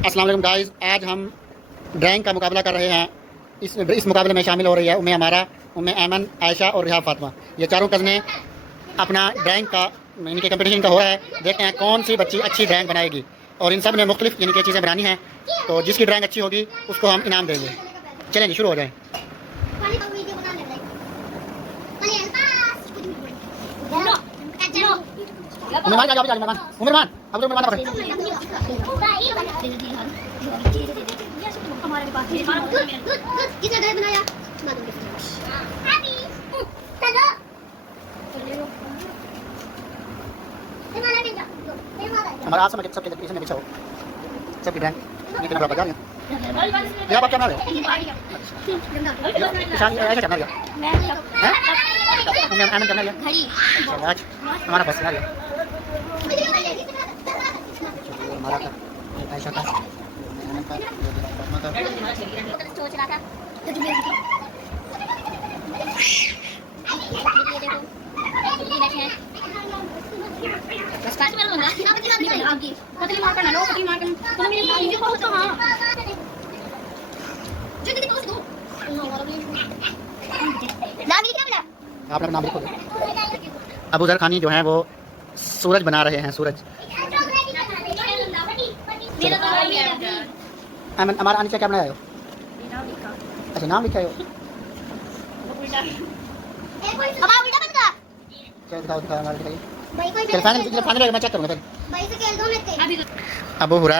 अस्सलाम वालेकुम गाइस, आज हम ड्राइंग का मुकाबला कर रहे हैं। इस मुकाबले में शामिल हो रही है उम्मे अमारा, उम्मे ऐमन, आयशा और रिहा फातिमा। ये चारों कज़नें अपना ड्राइंग का इनके कंपटीशन का हो रहा है। देखते हैं कौन सी बच्ची अच्छी ड्राइंग बनाएगी। और इन सब ने मुख्तलिफ इनकी चीज़ें बनानी हैं, तो जिसकी ड्राइंग अच्छी होगी उसको हम इनाम देंगे। चलें जी, शुरू हो जाए। उम्रमान का जवाब उम्रमान उम्रमान अब तो उम्रमान पकड़। किसने बनाया? हमारा आसम के सबके पीछे में बिछाओ सबकी ड्राइंग निकल बराबर जा रही है। ये आप क्या बना रहे हो? निशान ऐसे करना है हैं? हमने आनंद करना है घड़ी। अच्छा आज हमारा बस आ गया। हमारा का ऐसा का आनंद का फातिमा का सोच रहा था तो तुम्हें ये देखो बस काट में लूंगा ना पतली आपकी पतली मार करना लो पतली मार करना तो मेरे भाई ये बहुत हां जल्दी पहुंच दो नाम लिखना बेटा आप लोग नाम लिखो। अबू जर खानी जो है वो सूरज बना रहे हैं। सूरज हमारा अनिशा क्या बनाया हो? अच्छा नाम लिखा हो। चल दिखाओ दिखाओ हमारे दिखाइए। चल फाइनल मैं चेक करूंगा फिर।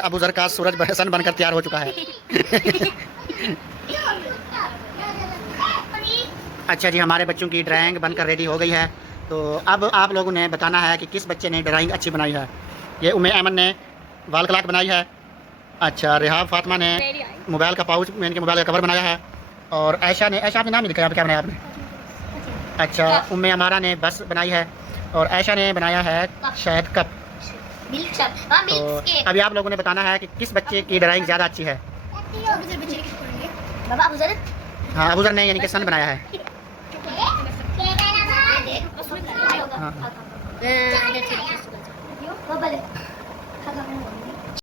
अबू जर का सूरज सन बनकर तैयार हो चुका है। अच्छा जी, हमारे बच्चों की ड्राइंग बनकर रेडी हो गई है। तो अब आप लोगों ने बताना है कि किस बच्चे ने ड्राइंग अच्छी बनाई है। ये उम्मे ऐमन ने वाल क्लॉक बनाई है। अच्छा, रिहा फातिमा ने मोबाइल का पाउच में इनके मोबाइल का कवर बनाया है। और आयशा आपने नाम नहीं लिखा, क्या बनाया आपने? अच्छा, उम्मे अमारा ने बस बनाई है और आयशा ने बनाया है शायद कप। तो अभी आप लोगों ने बताना है कि किस बच्चे की ड्राइंग ज़्यादा अच्छी है। हाँ, अबू जर ने यानी कि सन बनाया है। हाँ।